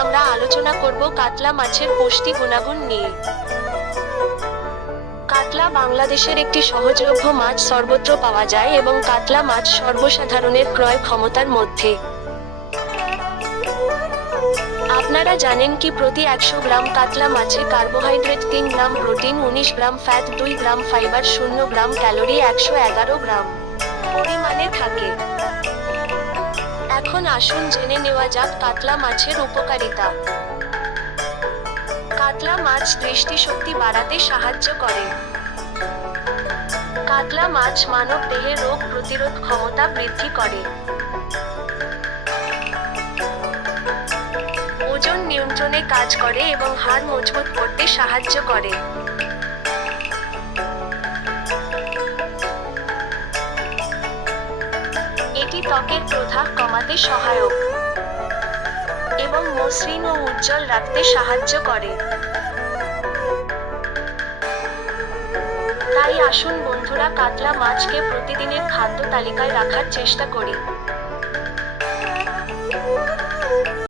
আমরা আলোচনা করব কাতলা মাছের পুষ্টি গুণাগুণ নিয়ে। কাতলা বাংলাদেশের একটি সহজলভ্য মাছ, সর্বত্র পাওয়া যায় এবং কাতলা মাছ সর্বসাধারণের ক্রয় ক্ষমতার মধ্যে। আপনারা জানেন কি প্রতি 100 গ্রাম কাতলা মাছে কার্বোহাইড্রেট 3 গ্রাম, প্রোটিন 19 গ্রাম, ফ্যাট 2 গ্রাম, ফাইবার 0 গ্রাম, ক্যালোরি 111 গ্রাম পরিমাণে থাকে। এখন আসুন জেনে নেওয়া যাক কাতলা মাছের উপকারিতা। কাতলা মাছ দৃষ্টিশক্তি বাড়াতে সাহায্য করে। কাতলা মাছ মানব দেহে রোগ প্রতিরোধ ক্ষমতা বৃদ্ধি করে। ওজন নিয়ন্ত্রণে কাজ করে এবং হাড় মজবুত করতে সাহায্য করে। এটি ত্বকের প্রদাহ কমাতে সহায়ক এবং মসৃণ ও উজ্জ্বল রাখতে সাহায্য করে। তাই আসুন বন্ধুরা, কাতলা মাছকে প্রতিদিনের খাদ্য তালিকায় রাখার চেষ্টা করি।